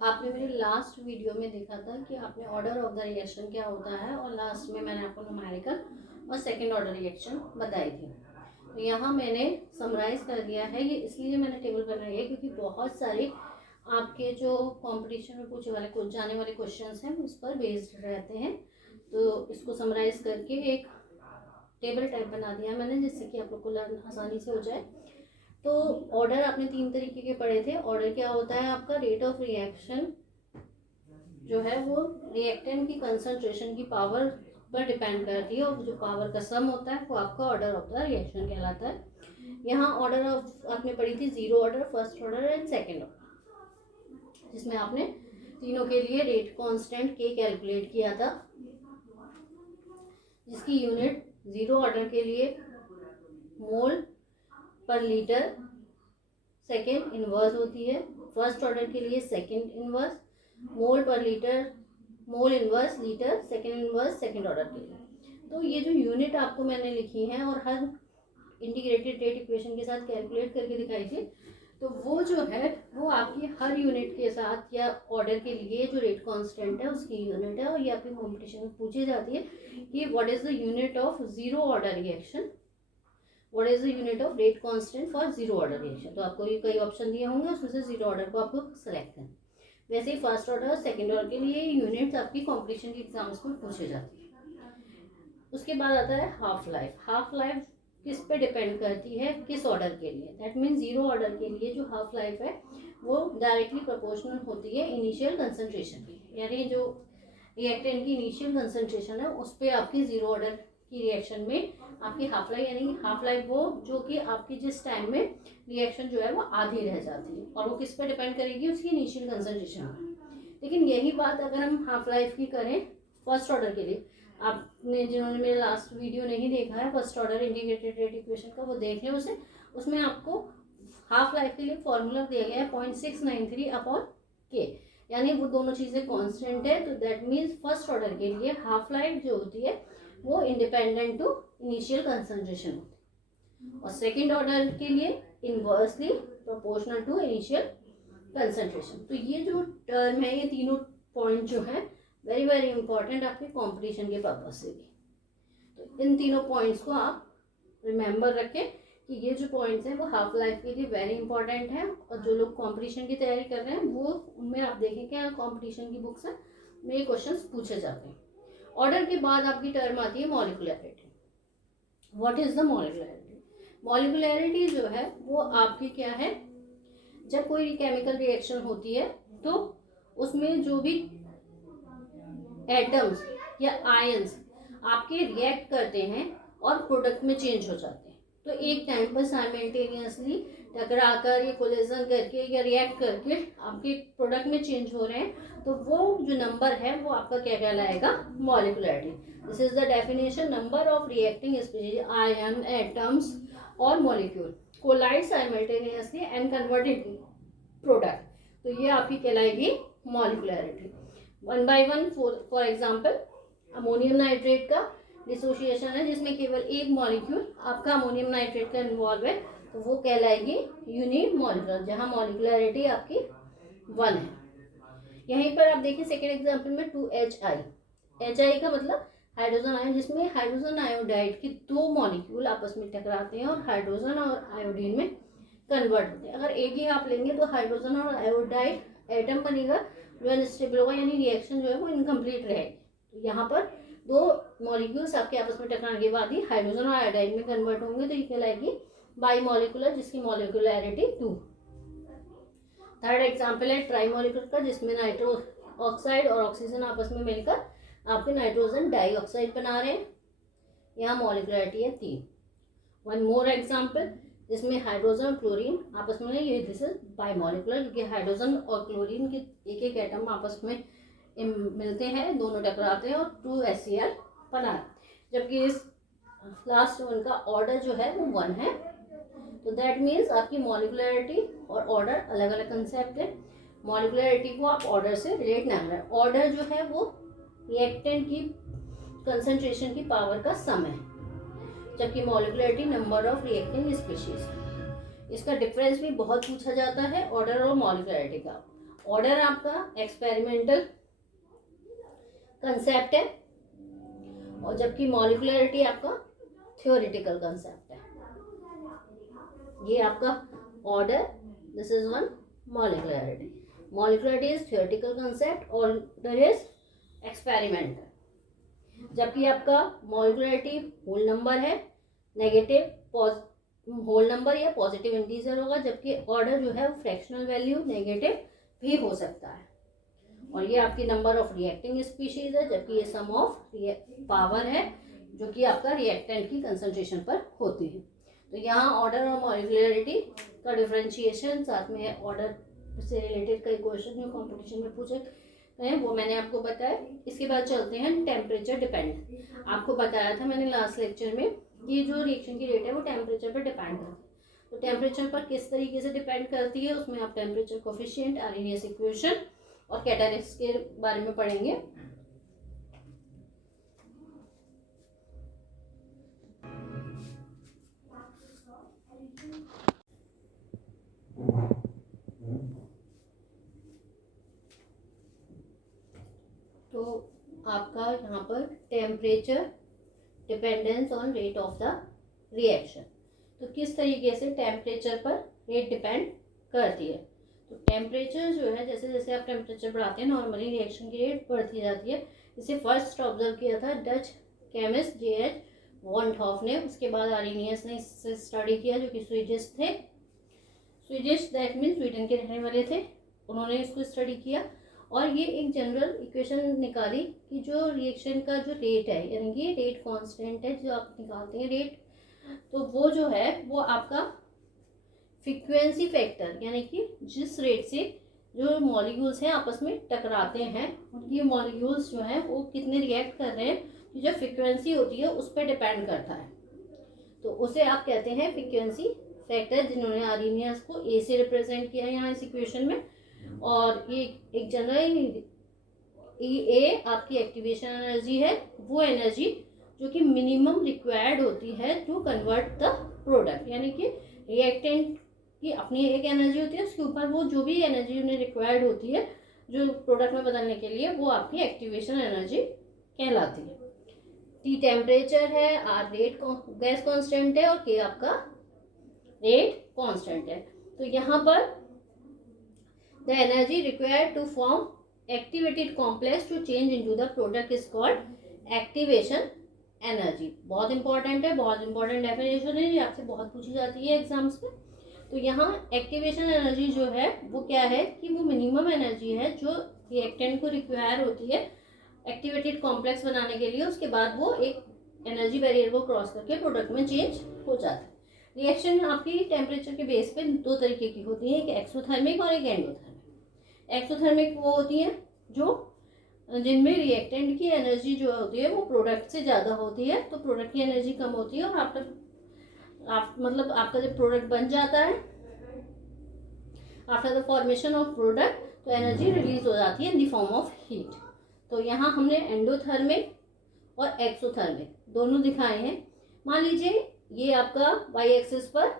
आपने मेरे last video में देखा था कि आपने ऑर्डर ऑफ द रिएक्शन क्या होता है और लास्ट में मैंने आपको न्यूमेरिकल और सेकंड ऑर्डर रिएक्शन बताई थी। तो यहाँ मैंने समराइज कर दिया है। ये इसलिए मैंने टेबल बनाई है क्योंकि बहुत सारे आपके जो कंपटीशन में पूछे वाले कुछ जाने वाले क्वेश्चंस हैं उस पर बेस्ड रहते हैं। तो इसको समराइज करके एक टेबल टाइप बना दिया मैंने, जिससे कि आप लोग को लर्न आसानी से हो जाए। तो ऑर्डर आपने 3 तरीके के पढ़े थे। ऑर्डर क्या होता है आपका, रेट ऑफ रिएक्शन जो है वो रिएक्टेंट की कंसंट्रेशन की पावर पर डिपेंड करती है, और जो पावर का सम होता है वो आपका ऑर्डर ऑफ द रिएक्शन कहलाता है। यहाँ ऑर्डर ऑफ आपने पढ़ी थी zero order, first order and second order, जिसमें आपने तीनों के लिए रेट कांस्टेंट के कैलकुलेट किया था, जिसकी यूनिट जीरो ऑर्डर के लिए मोल पर लीटर सेकेंड इनवर्स होती है, फर्स्ट ऑर्डर के लिए सेकेंड इनवर्स मोल पर litre mole inverse litre second inverse second order के लिए। तो ये जो यूनिट आपको मैंने लिखी है और हर इंटीग्रेटेड रेट इक्वेशन के साथ कैलकुलेट करके दिखाई थी, तो वो जो है वो आपकी हर यूनिट के साथ या ऑर्डर के लिए जो रेट कांस्टेंट है उसकी यूनिट है। और ये आपकी कॉम्पिटिशन में पूछी जाती है कि what is the unit of zero order reaction, what is the unit of rate constant for zero order reaction. तो आपको ये कई ऑप्शन दिए होंगे, उसमें से जीरो ऑर्डर को आपको सेलेक्ट करना। वैसे ही फर्स्ट ऑर्डर और सेकेंड ऑर्डर के लिए यूनिट्स आपकी कॉम्पिटिशन के एग्जाम्स में पूछे जाती है। उसके बाद आता है हाफ लाइफ। हाफ लाइफ किस पे डिपेंड करती है, किस ऑर्डर के लिए। दैट मीन्स जीरो ऑर्डर के लिए जो हाफ लाइफ है वो डायरेक्टली प्रोपोर्शनल होती है इनिशियल कंसंट्रेशन की, यानी जो रिएक्टेंट की इनिशियल कंसंट्रेशन है उस पर आपकी जीरो ऑर्डर की रिएक्शन में आपकी हाफ लाइफ, यानी हाफ लाइफ वो जो कि आपकी जिस टाइम में रिएक्शन जो है वो आधी रह जाती है, और वो किस पे डिपेंड करेगी, उसकी इनिशियल कंसंट्रेशन पर। लेकिन यही बात अगर हम हाफ लाइफ की करें फर्स्ट ऑर्डर के लिए, आपने जिन्होंने मेरा लास्ट वीडियो नहीं देखा है first order integrated rate equation का, वो देख लें उसे। उसमें आपको हाफ लाइफ के लिए फॉर्मूला दिया गया है 0.693 अपॉन के, यानी वो दोनों चीज़ें कांस्टेंट है। तो दैट मीन्स फर्स्ट ऑर्डर के लिए हाफ लाइफ जो होती है वो इंडिपेंडेंट टू इनिशियल कंसंट्रेशन होती है, और सेकेंड ऑर्डर के लिए inversely proportional to initial concentration. तो ये जो टर्म है, ये तीनों पॉइंट जो है वेरी वेरी इंपॉर्टेंट आपके कंपटीशन के पर्पज से भी। तो इन तीनों पॉइंट्स को आप रिमेंबर रखें कि ये जो पॉइंट्स हैं वो हाफ लाइफ के लिए वेरी इंपॉर्टेंट है, और जो लोग कंपटीशन की तैयारी कर रहे हैं वो उनमें आप देखें क्या कंपटीशन की बुक्स हैं में ये क्वेश्चंस पूछे जाते हैं। ऑर्डर के बाद आपकी टर्म आती है molecularity. What is the molecularity? Molecularity जो है वो आपकी क्या है, जब कोई केमिकल रिएक्शन होती है तो उसमें जो भी एटम्स या आयंस आपके रिएक्ट करते हैं और प्रोडक्ट में चेंज हो जाते हैं, तो एक टाइम पर साइमल्टेनियसली टकराकर या कोलिजन करके या रिएक्ट करके आपके प्रोडक्ट में चेंज हो रहे हैं, तो वो जो नंबर है वो आपका क्या कहलाएगा, molecularity. This is the definition, number of reacting species ion atoms और molecule collide simultaneously and convert into product, तो ये आपकी कहलाएगी molecularity. One by one for example ammonium nitrate का डिसोसिएशन है जिसमें केवल एक मॉलिक्यूल आपका अमोनियम नाइट्रेट का इन्वॉल्व है, तो वो कहलाएगी यूनिमॉलिक्यूलर, जहां मॉलिक्यूलैरिटी आपकी 1 है। यहीं पर आप देखिए सेकेंड एग्जाम्पल में 2HI, HI का मतलब हाइड्रोजन आयन, जिसमें हाइड्रोजन आयोडाइड के दो मॉलिक्यूल आपस में टकराते हैं और हाइड्रोजन और आयोडीन में कन्वर्ट होते हैं। अगर एक ही आप लेंगे तो हाइड्रोजन और आयोडाइड एटम बनेगा जो अनस्टेबल होगा, यानी रिएक्शन जो है वो इनकम्प्लीट रहेगी। तो यहाँ पर दो मॉलिक्यूल्स आपके आपस में टकराने के बाद ही हाइड्रोजन और आयोडाइड में कन्वर्ट होंगे, तो ये कहलाएगी बाई मॉलिकुलर, जिसकी मॉलिक्यूलैरिटी 2। थर्ड एग्जाम्पल है ट्राई मॉलिक्यूलर का, जिसमें नाइट्रो ऑक्साइड और ऑक्सीजन आपस में मिलकर आपके नाइट्रोजन डाइऑक्साइड बना रहे हैं, यहाँ मॉलिक्यूलैरिटी है 3। वन मोर एग्जाम्पल जिसमें हाइड्रोजन और क्लोरीन आपस में, ये दिस इज बाई मॉलिक्यूलर, क्योंकि हाइड्रोजन और क्लोरीन के एक एक एटम आपस में मिलते हैं, दोनों टकराते हैं और 2HCl बना, जबकि इस लास्ट वन का ऑर्डर जो है वो 1 है। तो दैट मीन्स आपकी मॉलिक्यूलैरिटी और ऑर्डर अलग अलग कंसेप्ट है। मॉलिक्यूलैरिटी को आप ऑर्डर से रिलेट ना करें। ऑर्डर जो है वो रिएक्टेंट की कंसंट्रेशन की पावर का सम है, जबकि मॉलिक्यूलैरिटी नंबर ऑफ रिएक्टिंग स्पीशीज। इसका डिफरेंस भी बहुत पूछा जाता है ऑर्डर और मॉलिक्यूलैरिटी का। ऑर्डर आपका एक्सपेरिमेंटल कंसेप्ट है और जबकि मॉलिक्युलरिटी आपका थ्योरेटिकल कंसेप्ट है। ये आपका order, this is one molecularity. Molecularity is theoretical concept, order is experimental. जबकि आपका मॉलिक्युलरिटी होल नंबर है, नेगेटिव होल नंबर या पॉजिटिव इंटीजर होगा, जबकि ऑर्डर जो है वो फ्रैक्शनल वैल्यू नेगेटिव भी हो सकता है। और ये आपकी नंबर ऑफ रिएक्टिंग स्पीशीज है, जबकि ये सम ऑफ पावर है जो कि आपका रिएक्टेंट की कंसंट्रेशन पर होती है। तो यहाँ ऑर्डर और मॉलिक्युलरिटी का डिफरेंशिएशन, साथ में ऑर्डर से रिलेटेड कई क्वेश्चन जो कंपटीशन में पूछे गए वो मैंने आपको बताया। इसके बाद चलते हैं टेम्परेचर डिपेंड। आपको बताया था मैंने लास्ट लेक्चर में कि जो रिएक्शन की रेट है वो टेम्परेचर पर डिपेंड करती है। तो टेम्परेचर पर किस तरीके से डिपेंड करती है, उसमें आप टेम्परेचर कोफिशिएंट, आर्हेनियस इक्वेशन और कैटालिस्ट के बारे में पढ़ेंगे। तो आपका यहाँ पर temperature dependence on rate of the reaction, तो किस तरीके से टेम्परेचर पर रेट डिपेंड करती है। तो टेम्परेचर जो है, जैसे जैसे आप टेम्परेचर बढ़ाते हैं नॉर्मली रिएक्शन की रेट बढ़ती जाती है। इसे फर्स्ट ऑब्जर्व किया था डच केमिस्ट J.H. वॉन टॉफ ने, उसके बाद आर्हेनियस ने इससे स्टडी किया जो कि स्वीडिश थे। स्वीडिश दैट मीन स्वीडन के रहने वाले थे, उन्होंने इसको स्टडी किया और ये एक जनरल इक्वेशन निकाली कि जो रिएक्शन का जो रेट है, यानी कि रेट कांस्टेंट है जो आप निकालते हैं रेट, तो वो जो है वो आपका फ्रीक्वेंसी फैक्टर, यानी कि जिस रेट से जो मॉलिक्यूल्स हैं आपस में टकराते हैं, उनकी मॉलिक्यूल्स जो हैं वो कितने रिएक्ट कर रहे हैं, जो फ्रीक्वेंसी होती है उस पर डिपेंड करता है। तो उसे आप कहते हैं फ्रीक्वेंसी फैक्टर, जिन्होंने आर्हेनियस को ए से रिप्रेजेंट किया है यहाँ इस इक्वेशन में। और ये एक जनरल ए आपकी एक्टिवेशन एनर्जी है, वो एनर्जी जो कि मिनिमम रिक्वायर्ड होती है टू कन्वर्ट द प्रोडक्ट, यानी कि रिएक्टेंट की अपनी एक एनर्जी होती है, उसके ऊपर वो जो भी एनर्जी उन्हें रिक्वायर्ड होती है जो प्रोडक्ट में बदलने के लिए, वो आपकी एक्टिवेशन एनर्जी कहलाती है। टी टेम्परेचर है, आर रेट गैस कांस्टेंट है और के आपका रेट कांस्टेंट है। तो यहाँ पर the energy required to form activated complex to change into the product is called activation energy. बहुत इंपॉर्टेंट है, बहुत इंपॉर्टेंट डेफिनेशन है, ये आपसे बहुत पूछी जाती है एग्जाम्स में। तो यहाँ एक्टिवेशन एनर्जी जो है वो क्या है कि वो मिनिमम एनर्जी है जो रिएक्टेंट को रिक्वायर होती है एक्टिवेटेड कॉम्प्लेक्स बनाने के लिए, उसके बाद वो एक एनर्जी बैरियर को क्रॉस करके प्रोडक्ट में चेंज हो जाता है। रिएक्शन आपकी टेम्परेचर के बेस पे दो तरीके की होती है, एक एक्सोथर्मिक और एक एंडोथर्मिक। एक्सोथर्मिक वो होती है जो जिनमें रिएक्टेंट की एनर्जी जो होती है वो प्रोडक्ट से ज़्यादा होती है, तो प्रोडक्ट की एनर्जी कम होती है और मतलब आपका जब प्रोडक्ट बन जाता है after the formation of product, तो एनर्जी रिलीज हो जाती है in the form of heat. तो यहाँ हमने एंडोथर्मिक और एक्सोथर्मिक दोनों दिखाए हैं। मान लीजिए ये आपका वाई एक्सिस पर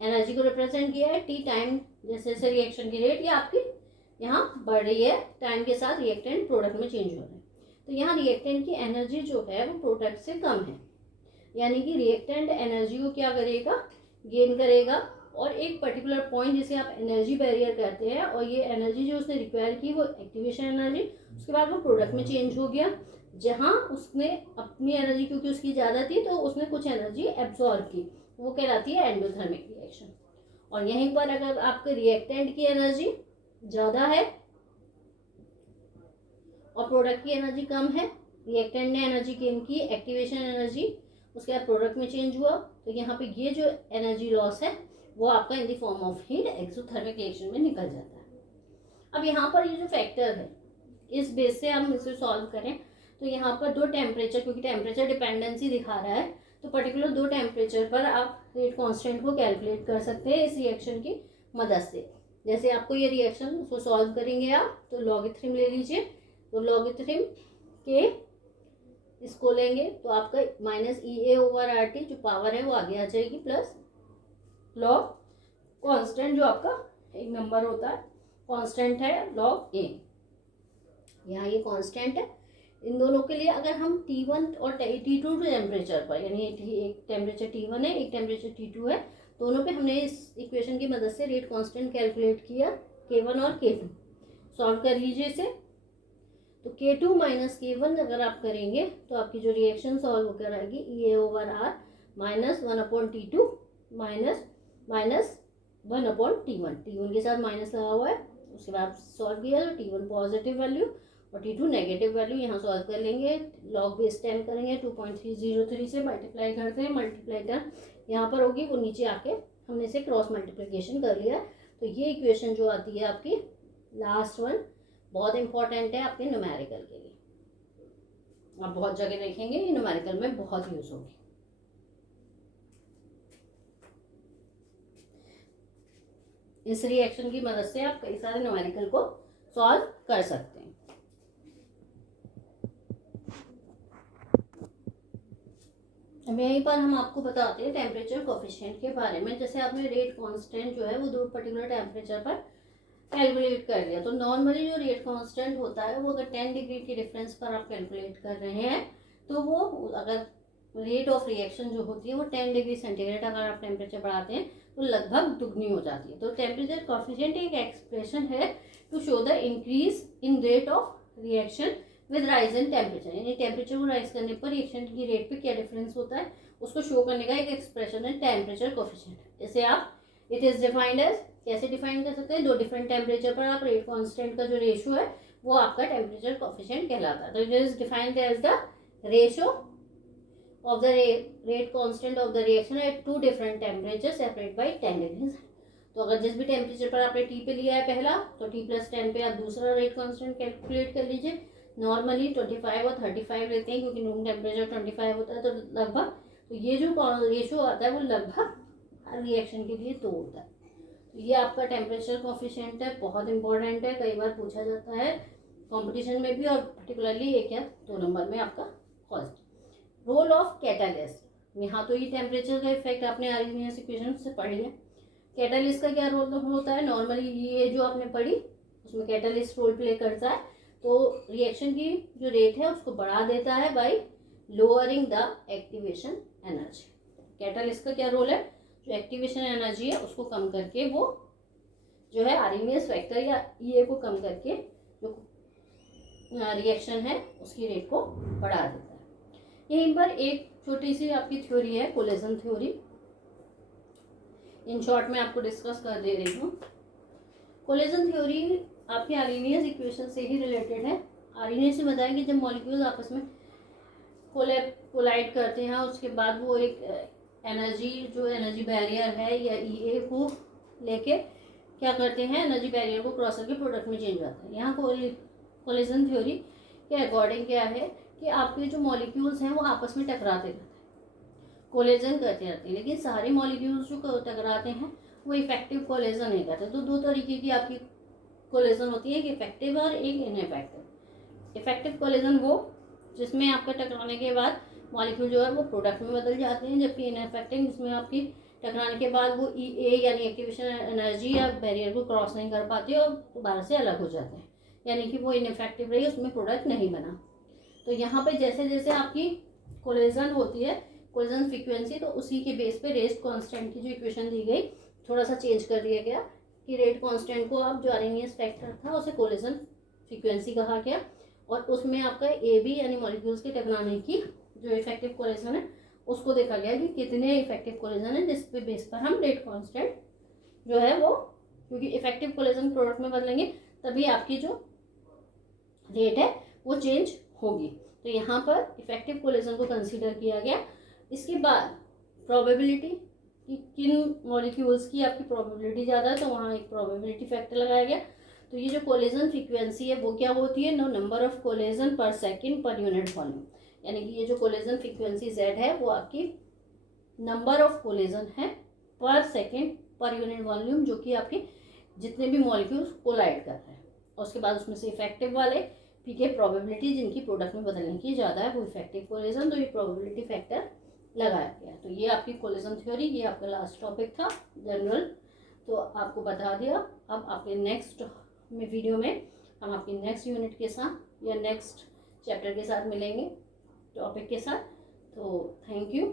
एनर्जी को रिप्रेजेंट किया है, टी टाइम जैसे जैसे रिएक्शन की रेट ये आपकी यहाँ बढ़ रही है, टाइम के साथ रिएक्टेंट प्रोडक्ट में चेंज हो रहे हैं। तो यहाँ रिएक्टेंट की एनर्जी जो है वो प्रोडक्ट से कम है, यानी कि रिएक्टेंट एनर्जी को क्या करेगा, गेन करेगा, और एक पर्टिकुलर पॉइंट जिसे आप एनर्जी बैरियर कहते हैं, और ये एनर्जी जो उसने रिक्वायर की वो एक्टिवेशन एनर्जी, उसके बाद वो प्रोडक्ट में चेंज हो गया, जहाँ उसने अपनी एनर्जी क्योंकि उसकी ज़्यादा थी तो उसने कुछ एनर्जी एब्जॉर्ब की, वो कहलाती है एंडोथर्मिक रिएक्शन। और यहीं पर अगर आपके रिएक्टेंट की एनर्जी ज़्यादा है और प्रोडक्ट की एनर्जी कम है, रिएक्टेंट ने एनर्जी गेन की एक्टिवेशन एनर्जी, उसके बाद प्रोडक्ट में चेंज हुआ, तो यहाँ पे ये जो एनर्जी लॉस है वो आपका in the form of heat exothermic reaction में निकल जाता है। अब यहाँ पर ये जो फैक्टर है इस बेस से हम इसे सॉल्व करें, तो यहाँ पर दो टेम्परेचर, क्योंकि टेम्परेचर डिपेंडेंसी दिखा रहा है, तो पर्टिकुलर दो टेम्परेचर पर आप रेट कांस्टेंट को कैलकुलेट कर सकते हैं इस रिएक्शन की मदद से। जैसे आपको ये रिएक्शन उसको सॉल्व करेंगे आप, तो लॉगरिथम ले लीजिए, तो लॉगरिथम के इसको लेंगे तो आपका माइनस EA/RT जो पावर है वो आगे आ जाएगी, प्लस लॉग कांस्टेंट जो आपका एक नंबर होता है, कांस्टेंट है log a, यहाँ ये कांस्टेंट है। इन दोनों के लिए अगर हम T1 और T2 टेम्परेचर पर, यानी एक टेम्परेचर T1 है, एक टेम्परेचर T2 है, दोनों पे हमने इस इक्वेशन की मदद से रेट कांस्टेंट कैलकुलेट किया, K1 और K2। सॉल्व कर लीजिए इसे। तो K2 माइनस K1 अगर आप करेंगे तो आपकी जो रिएक्शन सॉल्व होकर आएगी EA/R minus 1/T2 minus 1/T1। T1 के साथ माइनस लगा हुआ है, उसके बाद सॉल्व किया तो T1 पॉजिटिव वैल्यू और T2 नेगेटिव वैल्यू। यहाँ सॉल्व कर लेंगे, लॉग बेस 10 करेंगे, 2.303 से मल्टीप्लाई करते हैं, मल्टीप्लाई 10 यहाँ पर होगी, वो नीचे आके हमने इसे क्रॉस मल्टीप्लिकेशन कर लिया। तो ये इक्वेशन जो आती है आपकी लास्ट वन, बहुत इंपॉर्टेंट है आपके न्यूमेरिकल के लिए। आप बहुत जगह देखेंगे, ये न्यूमेरिकल में बहुत यूज होगी। इस रिएक्शन की मदद से आप कई सारे न्यूमेरिकल को सॉल्व कर सकते हैं। अब यहीं पर हम आपको बताते हैं टेम्परेचर कोफिशिएंट के बारे में। जैसे आपने रेट कांस्टेंट जो है वो दो पर्टिकुलर टेम्परेचर पर कैलकुलेट कर लिया, तो नॉर्मली जो रेट कांस्टेंट होता है वो अगर 10 डिग्री के डिफरेंस पर आप कैलकुलेट कर रहे हैं तो वो अगर रेट ऑफ रिएक्शन जो होती है वो 10 डिग्री सेंटीग्रेड अगर आप टेम्परेचर बढ़ाते हैं तो लगभग दुगनी हो जाती है। तो टेम्परेचर कोफिशिएंट एक एक्सप्रेशन है to show the increase in rate of reaction with rise in temperature, यानी टेम्परेचर को राइज करने पर रिएक्शन की रेट पे क्या डिफरेंस होता है उसको शो करने का एक एक्सप्रेशन है टेम्परेचर कोफिशिएंट। इसे आप इट इज डिफाइंड एज, कैसे डिफाइन कर सकते हैं, दो डिफरेंट टेम्परेचर पर आप रेट कांस्टेंट का जो रेशियो है वो आपका टेम्परेचर कोफिशिएंट कहलाता है। तो it is defined as the ratio of the rate constant of the reaction at two different temperature separate by 10 डिग्री। तो अगर जिस भी टेम्परेचर पर आपने T पे लिया है पहला, तो T+10 पे आप दूसरा रेट कांस्टेंट कैलकुलेट कर लीजिए। नॉर्मली 25 और 35 लेते हैं क्योंकि रूम टेम्परेचर 25 होता है, तो लगभग, तो ये जो रेशियो आता है वो लगभग हर रिएक्शन के लिए 2 होता है। तो ये आपका टेम्परेचर कोफिशिएंट है, बहुत इंपॉर्टेंट है, कई बार पूछा जाता है कंपटीशन में भी, और पर्टिकुलरली 1 या 2 नंबर में आपका फर्स्ट। रोल ऑफ कैटालिस्ट, यहाँ तो ये टेम्परेचर का इफेक्ट आपने आर्गेनियस इक्वेशन से पढ़ लिया। कैटालिस्ट का क्या रोल होता है, नॉर्मली ये जो आपने पढ़ी उसमें कैटालिस्ट रोल प्ले करता है, तो रिएक्शन की जो रेट है उसको बढ़ा देता है bye lowering the activation energy. Catalyst का क्या रोल है, जो एक्टिवेशन एनर्जी है उसको कम करके वो जो है आर्गेनियस फैक्टर या EA को कम करके जो रिएक्शन है उसकी रेट को बढ़ा देता है। यहीं पर एक छोटी सी आपकी थ्योरी है, कोलिजन थ्योरी, इन शॉर्ट में आपको डिस्कस कर दे रही हूँ। कोलिजन थ्योरी आपके आर्गेनियस इक्वेशन से ही रिलेटेड है। आर्गेनियस से बताया कि जब मॉलिक्यूल्स आपस में कोलाइड करते हैं उसके बाद वो एक एनर्जी, जो एनर्जी बैरियर है या EA को लेके क्या करते हैं, एनर्जी बैरियर को क्रॉस करके प्रोडक्ट में चेंज होता है। यहाँ कोलिजन थ्योरी के अकॉर्डिंग क्या है कि आपके जो मॉलिक्यूल्स हैं वो आपस में टकराते रहते हैं, कोलिजन करते रहते हैं, लेकिन सारे मॉलिक्यूल्स जो टकराते हैं वो इफेक्टिव कोलिजन नहीं करते। तो दो तरीके की आपकी कोलिजन होती है, एक इफेक्टिव और एक इनइफेक्टिव। इफेक्टिव कोलिजन वो जिसमें आपका टकराने के बाद मॉलिक्यूल जो है वो प्रोडक्ट में बदल जाते हैं, जबकि इनइफेक्टिव जिसमें आपकी टकराने के बाद वो EA यानी एक्टिवेशन एनर्जी या बैरियर को क्रॉस नहीं कर पाते और दोबारा से अलग हो जाते हैं, यानी कि वो इनइफेक्टिव रही, उसमें प्रोडक्ट नहीं बना। तो यहाँ पे जैसे जैसे आपकी कोलिजन होती है, कोलिजन फ्रीक्वेंसी, तो उसी के बेस पे रेट कांस्टेंट की जो इक्वेशन दी गई थोड़ा सा चेंज कर दिया गया कि रेट कांस्टेंट को आप जो आर्गेनियस फैक्टर था उसे कोलिजन फ्रीक्वेंसी कहा गया, और उसमें आपका AB यानी मॉलिक्यूल्स के टकराने की जो इफेक्टिव कोलिजन है उसको देखा गया कि कितने इफेक्टिव कोलिजन है, जिस पे बेस पर हम रेट कांस्टेंट जो है वो, क्योंकि इफेक्टिव कोलिजन प्रोडक्ट में बदलेंगे तभी आपकी जो रेट है वो चेंज होगी। तो यहाँ पर इफेक्टिव कोलिजन को कंसीडर किया गया। इसके बाद प्रोबेबिलिटी कि किन मॉलिक्यूल्स की आपकी प्रोबेबिलिटी ज़्यादा है, तो वहाँ एक प्रोबेबिलिटी फैक्टर लगाया गया। तो ये जो कोलिजन फ्रीक्वेंसी है वो क्या होती है, नंबर ऑफ कोलिजन पर सेकंड पर यूनिट वॉल्यूम, यानी कि ये जो कोलिजन फ्रीक्वेंसी Z है वो आपकी नंबर ऑफ कोलिजन है पर सेकंड पर यूनिट वॉल्यूम, जो कि आपके जितने भी मॉलिक्यूल्स कोलाइड कर रहे हैं, और उसके बाद उसमें से इफेक्टिव वाले पीके प्रोबेबिलिटी जिनकी प्रोडक्ट में बदलने की ज़्यादा है वो इफेक्टिव कोलिजन, तो ये प्रोबेबिलिटी फैक्टर लगाया गया। तो ये आपकी कोलिजन थ्योरी, ये आपका लास्ट टॉपिक था जनरल। तो आपको बता दिया। अब आपके नेक्स्ट में वीडियो में हम आपकी नेक्स्ट यूनिट के साथ या नेक्स्ट चैप्टर के साथ मिलेंगे, टॉपिक के साथ। तो थैंक यू।